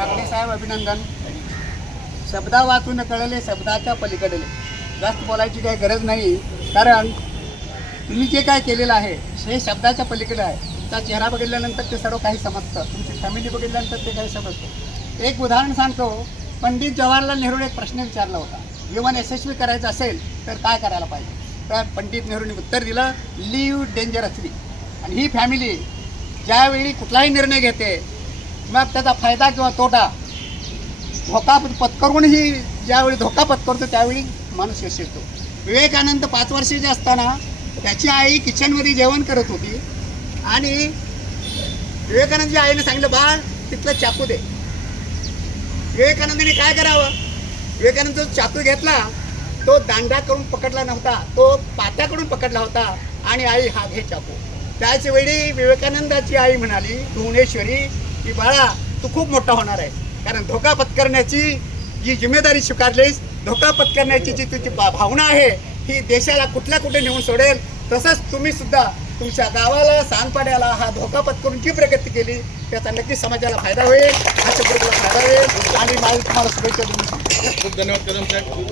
काकडे साहेब अभिनंदन. शब्दा वाचून कळले शब्दाच्या पलीकडले. जास्त बोलायची काही गरज नाही, कारण तुम्ही जे काय केलेलं आहे हे शब्दाच्या पलीकडे आहे. तुमचा चेहरा बघितल्यानंतर ते सर्व काही समजतं, तुमची फॅमिली बघितल्यानंतर ते काही समजतं. एक उदाहरण सांगतो. पंडित जवाहरलाल नेहरूने एक प्रश्न विचारला होता, जीवन यशस्वी करायचं असेल तर काय करायला पाहिजे. तर पंडित नेहरूने उत्तर दिलं, लिव्ह डेंजरसली. आणि ही फॅमिली ज्यावेळी कुठलाही निर्णय घेते मग त्याचा फायदा किंवा तोटा धोका पत्करूनही ज्यावेळी धोका पत्करतो त्यावेळी माणूस यशस्वी. विवेकानंद 5 वर्षाचे असताना त्याची आई किचनमध्ये जेवण करत होती आणि विवेकानंदच्या आईने सांगितलं, बाळ तिथलं चाकू दे. विवेकानंदने काय करावं, विवेकानंद जो चाकू घेतला तो दांडाकडून पकडला नव्हता, तो पात्याकडून पकडला होता आणि आई हा घे चाकू. त्याच वेळी विवेकानंदाची आई म्हणाली भुवनेश्वरी की बाळा तू खूप मोठा होणार आहे, कारण धोका पत्करण्याची जी जिम्मेदारी स्वीकारलीस, धोका पत्करण्याची जी तुझी भावना आहे ही देशाला कुठल्या कुठे नेऊन सोडेल. तसंच तुम्ही सुद्धा तुमच्या गावाला सांगपाड्याला हा धोका पत्करून जी प्रगती केली त्याचा नक्कीच समाजाला फायदा होईल, हा शब्दाला फायदा होईल. आणि मला तुम्हाला शुभेच्छा देऊन खूप धन्यवाद कदम साहेब.